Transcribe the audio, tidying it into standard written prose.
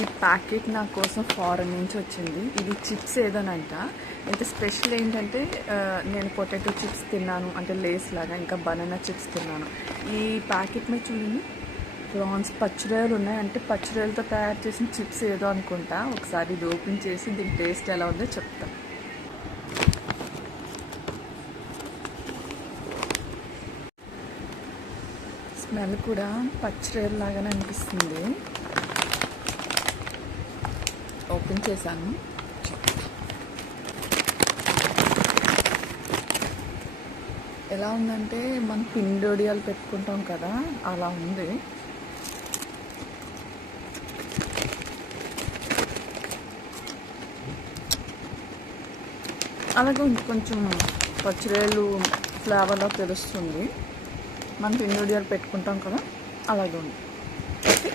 ఈ ప్యాకెట్ నా కోసం ఫారెన్ నుంచి వచ్చింది. ఇది చిప్స్ ఏదోనంట. అయితే స్పెషల్ ఏంటంటే నేను పొటాటో చిప్స్ తిన్నాను, అంటే లేస్ లాగా, ఇంకా బనానా చిప్స్ తిన్నాను. ఈ ప్యాకెట్ మీద చూడండి, ప్రాన్స్ పచ్చిరొయ్యలు ఉన్నాయి. అంటే పచ్చిరొయ్యలతో తయారు చేసిన చిప్స్ ఏదో అనుకుంటా. ఒకసారి ఇది ఓపెన్ చేసి దీని టేస్ట్ ఎలా ఉందో చెప్తాను. స్మెల్ కూడా పచ్చిరొయ్యల లాగానే అనిపిస్తుంది. ఓపెన్ చేశాను. ఎలా ఉందంటే మనం పిండొడియాలు పెట్టుకుంటాం కదా, అలా ఉంది. అలాగే కొంచెం పచ్చిరొయ్యలు ఫ్లేవర్లో తెలుస్తుంది. మనం పిండొడియాలు పెట్టుకుంటాం కదా, అలాగే ఉంది. ఓకే.